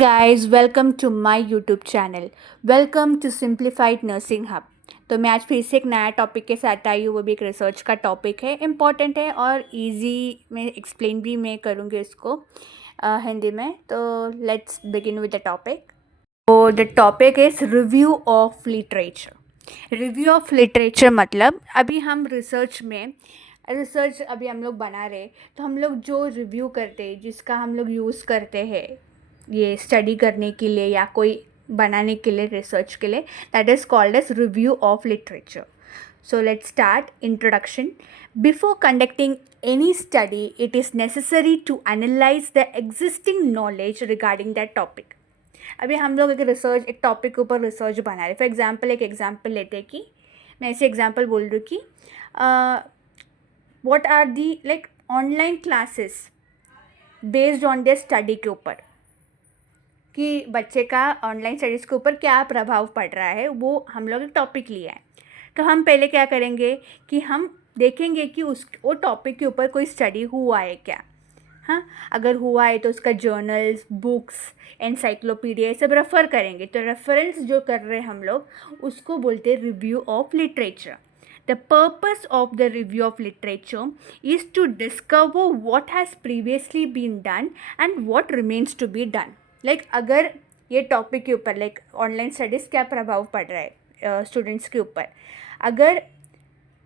Guys welcome to my YouTube channel. Welcome to simplified nursing hub. तो मैं आज फिर से एक नया टॉपिक के साथ आई हूँ। वो भी एक रिसर्च का टॉपिक है, इम्पॉर्टेंट है और इजी में एक्सप्लेन भी मैं करूँगी इसको हिंदी में। तो let's begin with the topic. तो the topic is review of literature. Review of literature मतलब अभी हम रिसर्च अभी हम लोग बना रहे, तो हम लोग जो रिव्यू करते हैं, जिसका हम लोग यूज़ करते हैं ये स्टडी करने के लिए या कोई बनाने के लिए, रिसर्च के लिए, that is called as review of literature. So let's start. Introduction. Before conducting any study, it is necessary to analyze the existing knowledge regarding that topic. अभी हम लोग एक टॉपिक के ऊपर रिसर्च बना रहे. फॉर एग्जाम्पल एक एग्जाम्पल लेते हैं कि मैं ऐसे एग्जाम्पल बोल रही हूँ कि what are the like online classes based on their study के ऊपर, कि बच्चे का ऑनलाइन स्टडीज़ के ऊपर क्या प्रभाव पड़ रहा है, वो हम लोग एक टॉपिक लिया है. तो हम पहले क्या करेंगे कि हम देखेंगे कि वो टॉपिक के ऊपर कोई स्टडी हुआ है क्या. हाँ, अगर हुआ है तो उसका जर्नल्स, बुक्स, एनसाइक्लोपीडिया ये सब रेफ़र करेंगे. तो रेफरेंस जो कर रहे हैं हम लोग, उसको बोलते हैं review of literature. The purpose of the review of literature is to discover what has previously been done and what remains to be done. Like अगर ये टॉपिक के ऊपर लाइक ऑनलाइन स्टडीज़ क्या प्रभाव पड़ रहा है स्टूडेंट्स के ऊपर, अगर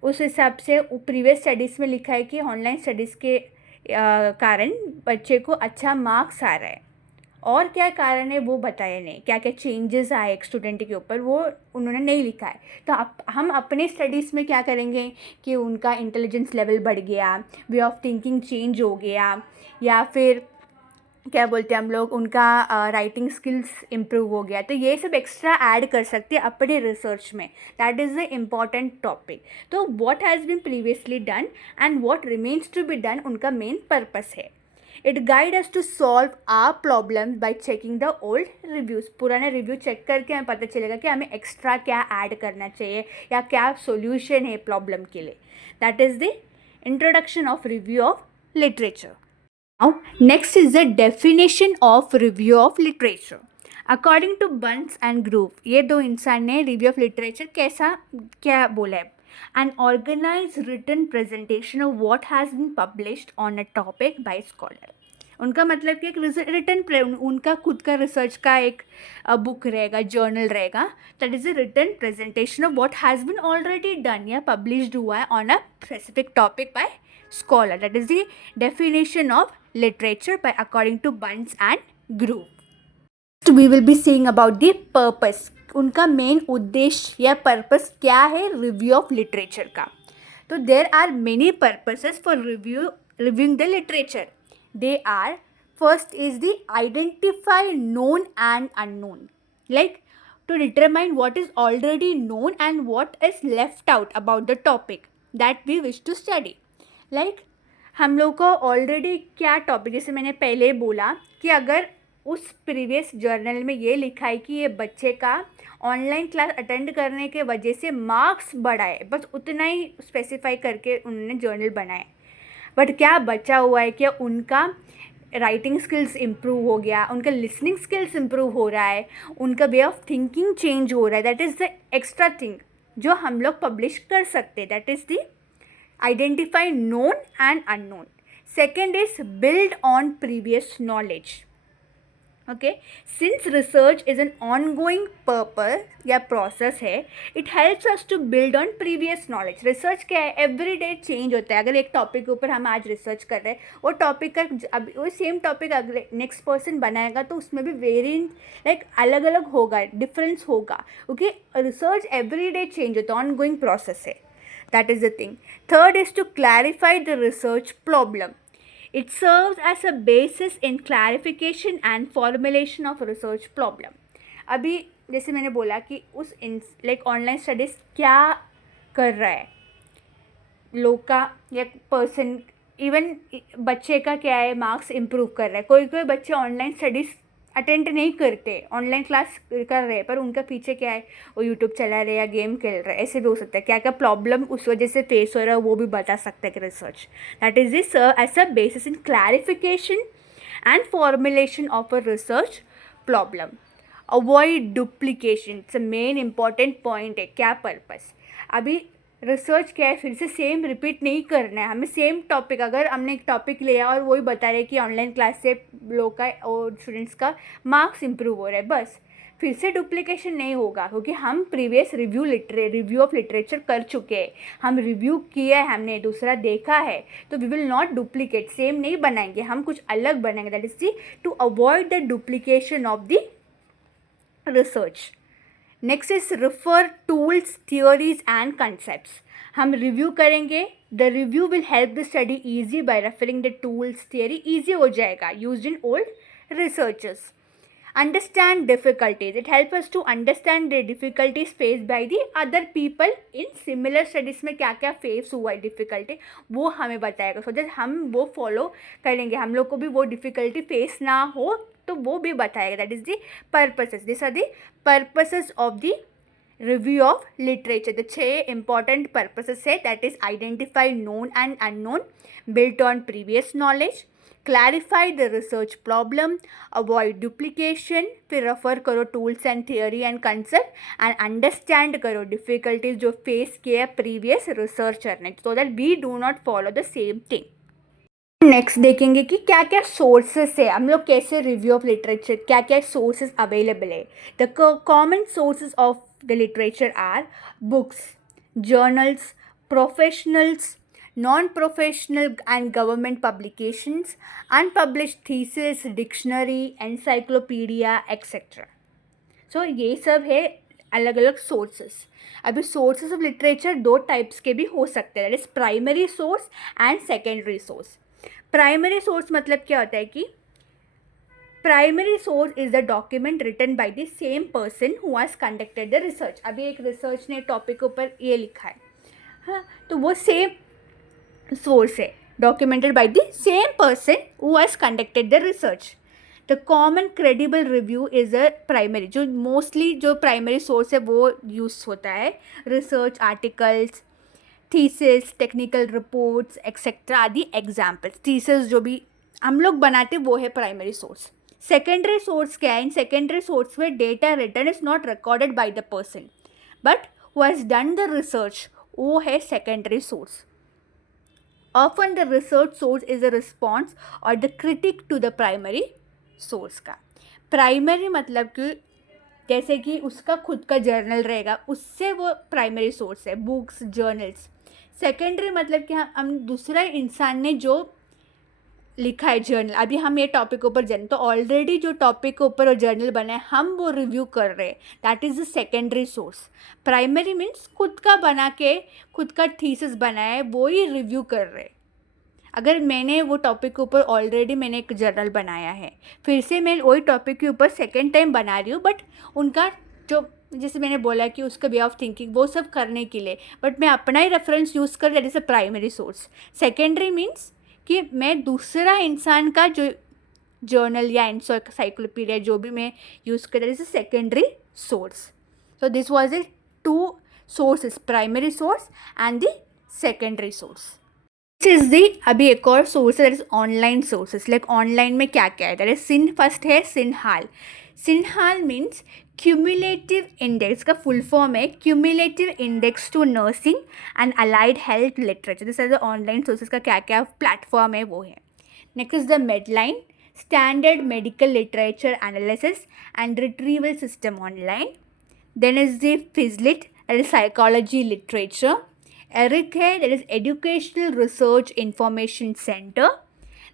उस हिसाब से प्रीवियस स्टडीज़ में लिखा है कि ऑनलाइन स्टडीज़ के कारण बच्चे को अच्छा मार्क्स आ रहा है, और क्या कारण है वो बताया नहीं, क्या क्या चेंजेस आए एक स्टूडेंट के ऊपर वो उन्होंने नहीं लिखा है. तो हम अपने स्टडीज़ में क्या करेंगे कि उनका इंटेलिजेंस लेवल बढ़ गया, वे ऑफ थिंकिंग चेंज हो गया, या फिर क्या बोलते हैं हम लोग, उनका राइटिंग स्किल्स इम्प्रूव हो गया. तो ये सब एक्स्ट्रा ऐड कर सकते हैं अपने रिसर्च में. That is the important topic. तो what has been previously done and what remains to be done उनका मेन पर्पस है. It guide us to solve our problems by checking the old reviews. पुराने review check करके हमें पता चलेगा कि हमें एक्स्ट्रा क्या ऐड करना चाहिए या क्या सोल्यूशन है प्रॉब्लम के लिए. That is the introduction of review of literature. Now, next is the definition of review of literature. According to Bunce and Groove, ये दो इंसान ने रिव्यू ऑफ लिटरेचर क्या बोला है. An organized written presentation of what has been published on a topic by scholar. उनका मतलब कि एक रिटर्न, उनका खुद का रिसर्च का एक बुक रहेगा, जर्नल रहेगा. That is a return presentation of what has been already done या पब्लिश्ड हुआ है on a specific topic by scholar. That is the definition of literature by according to Bunce and Groove. So we will be seeing about the purpose. उनका main उद्देश्य या purpose क्या है review of literature का. तो there are many purposes for reviewing the literature. They are, first is the identify known and unknown. Like to determine what is already known and what is left out about the topic that we wish to study. Like हम लोग को already क्या topic, जैसे मैंने पहले बोला कि अगर उस प्रीवियस जर्नल में ये लिखा है कि ये बच्चे का ऑनलाइन क्लास अटेंड करने के वजह से मार्क्स बढ़ाए, बस उतना ही स्पेसिफाई करके उन्होंने जर्नल बनाए. बट क्या बचा हुआ है, क्या उनका राइटिंग स्किल्स इम्प्रूव हो गया, उनका लिसनिंग स्किल्स इम्प्रूव हो रहा है, उनका वे ऑफ थिंकिंग चेंज हो रहा है. That is the extra thing जो हम लोग पब्लिश कर सकते. That is the identify known and unknown. Second is build on previous knowledge. Okay, since research is an ongoing purpose या process है, it helps us to build on previous knowledge. research क्या है, every day change होता है. अगर एक topic के ऊपर हम आज रिसर्च कर रहे हैं, वो टॉपिक का अब वो सेम टॉपिक अगले नेक्स्ट पर्सन बनाएगा तो उसमें भी वेरिएंट लाइक अलग अलग होगा, डिफरेंस होगा. Okay, research every day change होता है, ऑन गोइंग प्रोसेस है. That is the thing. Third is to clarify the research problem. It serves as a basis in clarification and formulation of research problem. अभी जैसे मैंने बोला कि उस like online studies क्या कर रहा है लोग का या पर्सन, इवन बच्चे का क्या है, मार्क्स इम्प्रूव कर रहा है. कोई कोई बच्चे ऑनलाइन स्टडीज़ अटेंड नहीं करते, ऑनलाइन क्लास कर रहे हैं, पर उनका पीछे क्या है, वो यूट्यूब चला रहे या गेम खेल रहे, ऐसे भी हो सकता है. क्या क्या प्रॉब्लम उस वजह से फेस हो रहा है वो भी बता सकता है कि research. That is this as a basis in clarification and formulation of a research problem, avoid duplication, it's a main important point है। क्या पर्पस, अभी रिसर्च क्या है, फिर से सेम रिपीट नहीं करना है हमें। सेम टॉपिक, अगर हमने एक टॉपिक लिया और वही बता रहे कि ऑनलाइन क्लास से लोग का और स्टूडेंट्स का मार्क्स इंप्रूव हो रहा है, बस फिर से डुप्लीकेशन नहीं होगा, क्योंकि हम प्रीवियस रिव्यू ऑफ लिटरेचर कर चुके हैं, हम रिव्यू किया है, हमने दूसरा देखा है, तो we will not duplicate, same नहीं बनाएंगे, हम कुछ अलग बनाएंगे। That is the to avoid the duplication of the research. Next is refer tools, theories and concepts. हम रिव्यू करेंगे, the review will help the study easy by referring the tools, theory easy हो जाएगा used in old researches. Understand difficulties, it helps us to understand the difficulties faced by the other people in similar studies में क्या क्या face हुआ है difficulty, वो हमें बताएगा, सो दैट हम वो फॉलो करेंगे, हम लोग को भी वो डिफ़िकल्टी फेस ना हो तो वो भी बताएगा। That is the purposes, this are the purposes of the review of literature. The 6 important purposes है, that is identify known and unknown, built on previous knowledge, clarify the research problem, avoid duplication, फिर refer करो tools and theory and concept, and understand करो difficulties जो face किया previous researcher ने, so that we do not follow the same thing. Next देखेंगे कि क्या क्या सोर्सेस है, हम लोग कैसे रिव्यू ऑफ लिटरेचर, क्या क्या सोर्सेस अवेलेबल है। The common sources of the literature are books, journals, professionals, non-professional and government publications, unpublished thesis, dictionary, encyclopedia, etc. So ये सब है अलग अलग सोर्सेस। अभी सोर्सेस ऑफ लिटरेचर 2 टाइप्स के भी हो सकते हैं, that is primary source and secondary source. Primary source मतलब क्या होता है कि primary source is the document written by the same person who has conducted the research. अभी एक रिसर्च ने टॉपिक के ऊपर ये लिखा है, हाँ, तो वो सेम सोर्स है, documented bye the same person who has conducted the research. The common credible review is a primary, जो मोस्टली जो प्राइमरी सोर्स है वो यूज़ होता है, research articles, thesis, technical reports etcetera आदि एग्जाम्पल्स। थीसिस जो भी हम लोग बनाते वो है प्राइमरी सोर्स। सेकेंडरी सोर्स क्या है, इन सेकेंडरी सोर्स में data return is not recorded by the person but who has done the research, वो है secondary source. Often the research source is a response or the critic to the primary source का। Primary मतलब कि जैसे कि उसका खुद का जर्नल रहेगा, उससे वो प्राइमरी सोर्स है, बुक्स, जर्नल्स। सेकेंडरी मतलब कि हम दूसरा इंसान ने जो लिखा है जर्नल, अभी हम ये टॉपिक के ऊपर जर्नल, तो ऑलरेडी जो टॉपिक के ऊपर जर्नल बना है हम वो रिव्यू कर रहे हैं, that is the secondary source. Primary means खुद का बना के, खुद का थीसिस बनाया है, वो ही रिव्यू कर रहे हैं। अगर मैंने वो टॉपिक के ऊपर ऑलरेडी मैंने एक जर्नल बनाया है, फिर से मैं वही टॉपिक के ऊपर सेकेंड टाइम बना रही हूँ, बट उनका जो जैसे मैंने बोला कि उसका वे ऑफ थिंकिंग वो सब करने के लिए, बट मैं अपना ही रेफरेंस यूज़ कर, that is a primary source. Secondary means कि मैं दूसरा इंसान का जो जर्नल या एनसाइक्लोपीडिया जो भी मैं यूज़ कर, that is a secondary source. So this was the 2 sources, primary source and the secondary source. This is the अभी एक और सोर्स है, that is online sources. Like online में क्या क्या है, दैट इज सिन, फर्स्ट है CINAHL. CINAHL means cumulative index, का फुल फॉर्म है cumulative index to nursing and allied health literature. This is the online sources का क्या क्या प्लेटफॉर्म है वो है। Next is the Medline, standard medical literature analysis and retrieval system online. Then is the PsycLIT, that is psychology literature. ERIC है, that is Educational Research Information Center.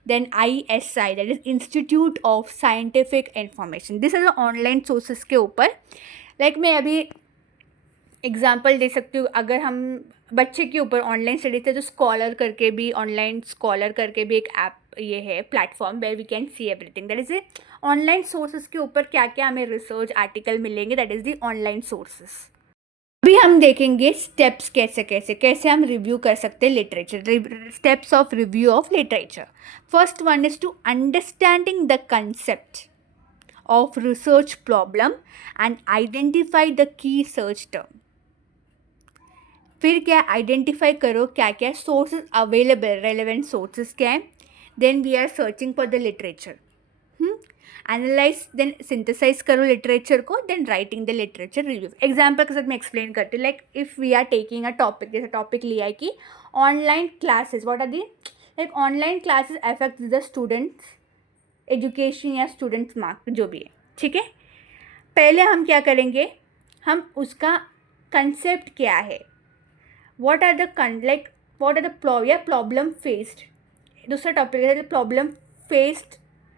Then ISI, that is Institute of Scientific Information. This is the online sources के ऊपर। Like मैं अभी example दे सकती हूँ, अगर हम बच्चे के ऊपर ऑनलाइन स्टडी थे तो स्कॉलर करके भी, ऑनलाइन स्कॉलर करके भी एक ऐप ये है, platform where we can see everything. That is a online sources के ऊपर क्या क्या हमें रिसर्च आर्टिकल मिलेंगे, that is the online sources. अभी हम देखेंगे स्टेप्स कैसे कैसे कैसे हम रिव्यू कर सकते हैं literature, steps of review of literature. First one is to understanding the concept of research problem and identify the key search term. फिर क्या, आइडेंटिफाई करो क्या क्या सोर्सेज अवेलेबल, रेलेवेंट सोर्सेज क्या है, then we are searching for the literature. Analyse then synthesise करो literature को, then writing the literature review. Example के साथ मैं एक्सप्लेन करती हूँ। Like if we are taking a topic, जैसे टॉपिक लिया है कि online classes, what are the, like online classes affect the students education या स्टूडेंट्स मार्क, जो भी है, ठीक है। पहले हम क्या करेंगे, हम उसका कंसेप्ट क्या है, what are the problem faced. दूसरा टॉपिक है problem faced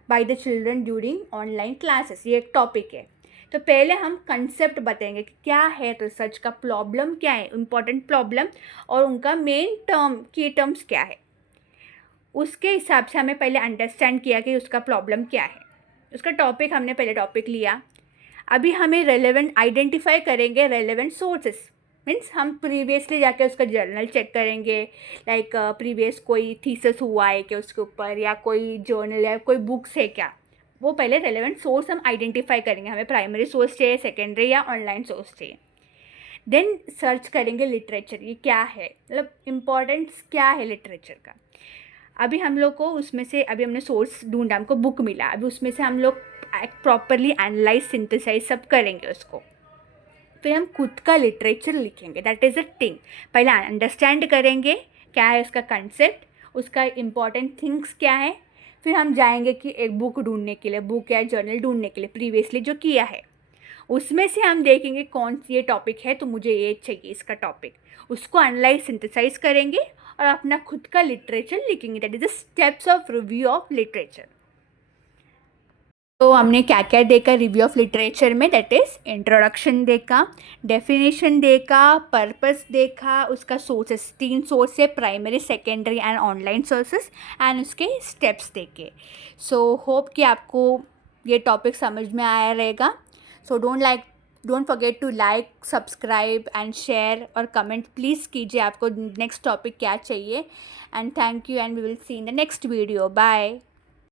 by the children during online classes, ये एक टॉपिक है। तो पहले हम कंसेप्ट बताएंगे कि क्या है रिसर्च का प्रॉब्लम, क्या है इम्पॉर्टेंट प्रॉब्लम, और उनका मेन की टर्म्स क्या है। उसके हिसाब से हमें पहले अंडरस्टैंड किया कि उसका प्रॉब्लम क्या है, उसका टॉपिक हमने पहले टॉपिक लिया। अभी हमें रेलेवेंट आइडेंटिफाई करेंगे, रेलेवेंट सोर्सेस मीन्स हम प्रीवियसली जाके उसका जर्नल चेक करेंगे, लाइक प्रीवियस कोई थीसिस हुआ है कि उसके ऊपर, या कोई जर्नल या कोई बुक्स है क्या, वो पहले रेलेवेंट सोर्स हम आइडेंटिफाई करेंगे। हमें प्राइमरी सोर्स चाहिए, सेकेंडरी या ऑनलाइन सोर्स चाहिए। देन सर्च करेंगे लिटरेचर, ये क्या है, मतलब इम्पोर्टेंस क्या है लिटरेचर का। अभी हम लोग को उसमें से, अभी हमने सोर्स ढूंढा, हमको बुक मिला, अभी उसमें से हम लोग प्रॉपरली एनालाइज सिंथेसाइज सब करेंगे उसको, फिर हम खुद का लिटरेचर लिखेंगे। That is a thing. पहले अंडरस्टैंड करेंगे क्या है उसका कंसेप्ट, उसका इम्पॉर्टेंट थिंग्स क्या है, फिर हम जाएंगे कि एक बुक ढूंढने के लिए, बुक या जर्नल ढूंढने के लिए प्रीवियसली जो किया है, उसमें से हम देखेंगे कौन सी ये टॉपिक है, तो मुझे ये चाहिए इसका टॉपिक, उसको एनालाइज सिंथेसाइज करेंगे और अपना खुद का लिटरेचर लिखेंगे। That is the steps of review of literature. तो हमने क्या क्या देखा रिव्यू ऑफ लिटरेचर में, दैट इज़ इंट्रोडक्शन देखा, डेफिनेशन देखा, पर्पस देखा, उसका सोर्सेस, 3 सोर्स है, primary, secondary and online sources, and उसके स्टेप्स देखे। सो होप कि आपको ये टॉपिक समझ में आया रहेगा। So don't forget to like, subscribe and share और कमेंट प्लीज़ कीजिए आपको नेक्स्ट टॉपिक क्या चाहिए। And thank you, and we will see in the next video. Bye.